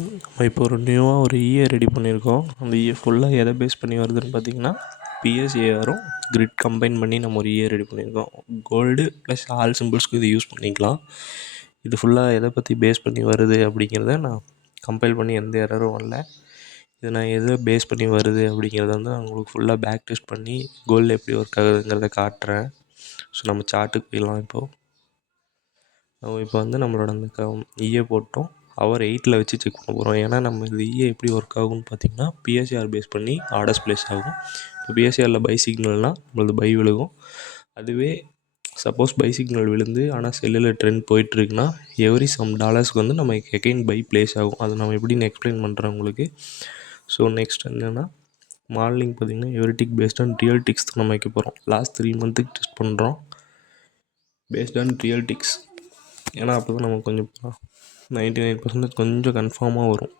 நம்ம இப்போ ஒரு நியூவாக ஒரு இஏ ரெடி பண்ணியிருக்கோம். அந்த இஏ ஃபுல்லாக எதை பேஸ் பண்ணி வருதுன்னு பார்த்திங்கன்னா பிஎஸ்ஏஆரும் கிரிட் கம்பைன் பண்ணி நம்ம ஒரு இஏ ரெடி பண்ணியிருக்கோம். கோல்டு ப்ளஸ் ஆல் சிம்பிள்ஸ்க்கு இது யூஸ் பண்ணிக்கலாம். இது ஃபுல்லாக எதை பற்றி பேஸ் பண்ணி வருது அப்படிங்கிறத நான் கம்பைல் பண்ணி எந்த எரரும் வரல. இது நான் எதை பேஸ் பண்ணி வருது அப்படிங்கிறத வந்து நான் உங்களுக்கு ஃபுல்லாக பேக் டெஸ்ட் பண்ணி கோல்டு எப்படி ஒர்க் ஆகுதுங்கிறத காட்டுறேன். ஸோ நம்ம சார்ட்டுக்கு போயிடலாம். இப்போ வந்து நம்மளோட அந்த இஏ போட்டோம். ஹவர் 8ல் வச்சு செக் பண்ண போகிறோம். ஏன்னா நம்ம இந்த இஏ எப்படி ஒர்க் ஆகும்னு பார்த்திங்கன்னா பிஎஸ்ஏஆர் பேஸ் பண்ணி ஆர்டர்ஸ் ப்ளேஸ் ஆகும். இப்போ பிஎஸ்ஏஆரில் பை சிக்னல்னால் நம்மளது பை விழுகும். அதுவே சப்போஸ் பை சிக்னல் விழுந்து ஆனால் செல்லில் ட்ரெண்ட் போயிட்டுருக்குன்னா எவ்ரி சம் டாலர்ஸ்க்கு வந்து நம்ம எகைன் பை ப்ளேஸ் ஆகும். அது நம்ம எப்படின்னு எக்ஸ்பிளைன் பண்ணுறேன் உங்களுக்கு. ஸோ நெக்ஸ்ட் என்னென்னா மாடலிங் பார்த்திங்கன்னா every tick based on real ticks தான் நம்ம வைக்க போகிறோம். லாஸ்ட் 3 மந்த்துக்கு டெஸ்ட் பண்ணுறோம் பேஸ்ட் ஆன் ரியல் டிக்ஸ். ஏன்னா அப்போ தான் நமக்கு கொஞ்சம் 99% கொஞ்சம் கன்ஃபார்மாக வரும்.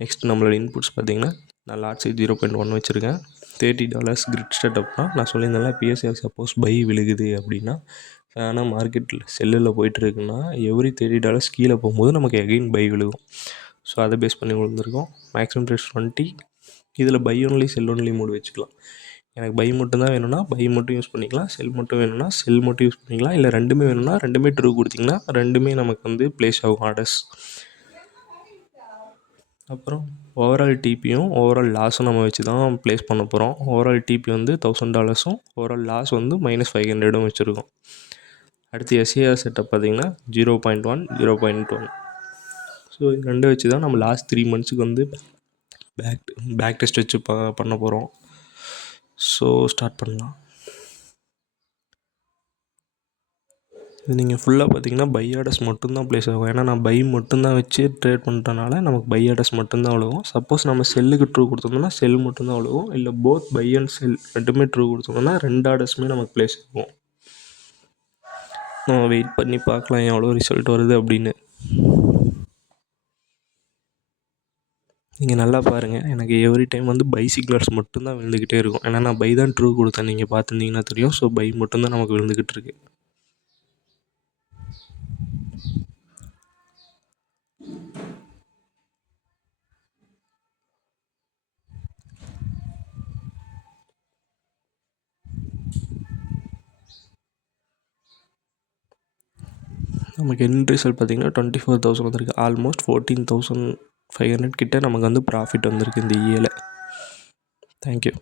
நெக்ஸ்ட் நம்மளோட இன்புட்ஸ் பார்த்திங்கன்னா நான் லாட் சைஸ் 0.1 வச்சுருக்கேன். $30 கிரிட் ஸ்டார்ட்அப்னால் நான் சொல்லியிருந்தேன்ல பிஎஸ்ஆர் சப்போஸ் பை விழுகுது அப்படின்னா ஆனால் மார்க்கெட்டில் செல்லில் போயிட்டுருக்குன்னா எவ்ரி $30 கீழே போகும்போது நமக்கு எகைன் பை விழுகும். ஸோ அதை பேஸ் பண்ணி விழுந்திருக்கோம். Maximum price 20. இதில் buy only sell only mode வச்சுக்கலாம். எனக்கு பை மட்டும் தான் வேணும்னா பை மட்டும் யூஸ் பண்ணிக்கலாம். செல் மட்டும் வேணும்னா செல் மட்டும் யூஸ் பண்ணிக்கலாம். இல்லை ரெண்டுமே வேணும்னா ரெண்டுமே ட்ரூ கொடுத்திங்கன்னா ரெண்டுமே நமக்கு வந்து ப்ளேஸ் ஆகும் ஆர்டர்ஸ். அப்புறம் ஓவரால் டிபியும் ஓவரால் லாஸும் நம்ம வச்சு தான் ப்ளேஸ் பண்ண போகிறோம். ஓவரால் டிபி வந்து $1000 ஓவரால் லாஸ் வந்து -500 வச்சுருக்கோம். அடுத்து எஸ்ஏஆர் செட்டப் பார்த்திங்கன்னா 0.1 0.1. ஸோ இது ரெண்டு வச்சு தான் நம்ம லாஸ்ட் 3 மந்த்ஸுக்கு வந்து பேக் டெஸ்ட் வச்சு பண்ண போகிறோம். ஸோ ஸ்டார்ட் பண்ணலாம். இது நீங்கள் ஃபுல்லாக பார்த்தீங்கன்னா பை ஆர்டர்ஸ் மட்டும்தான் ப்ளேஸ் ஆகும். ஏன்னா நான் பை மட்டும்தான் வச்சு ட்ரேட் பண்ணுறனால நமக்கு பை ஆர்டர்ஸ் மட்டும்தான் விழுகும். சப்போஸ் நம்ம செல்லுக்கு ட்ரூ கொடுத்தோம்னா செல் மட்டும்தான் விழுகும். இல்லை போத் பை அண்ட் செல் ரெண்டுமே ட்ரூ கொடுத்தோம்னா 2 ஆர்டர்ஸுமே நமக்கு ப்ளேஸ் ஆகும். நம்ம வெயிட் பண்ணி பார்க்கலாம் எவ்வளோ ரிசல்ட் வருது அப்படின்னு. நீங்கள் நல்லா பாருங்கள். எனக்கு எவ்ரி டைம் வந்து பை சிக்னல்ஸ் மட்டும்தான் விழுந்துக்கிட்டே இருக்கும். ஏன்னா நான் பை தான் ட்ரூ கொடுத்தேன், நீங்கள் பார்த்துருந்தீங்கன்னா தெரியும். ஸோ பை மட்டும்தான் நமக்கு விழுந்துக்கிட்டு இருக்கு. நமக்கு எண்ட் ரிசல்ட் பார்த்திங்கன்னா 24,000 வந்திருக்கு. ஆல்மோஸ்ட் 14,500 கிட்ட நமக்கு வந்து ப்ராஃபிட் வந்திருக்கு இந்த இஏல. தேங்க்யூ.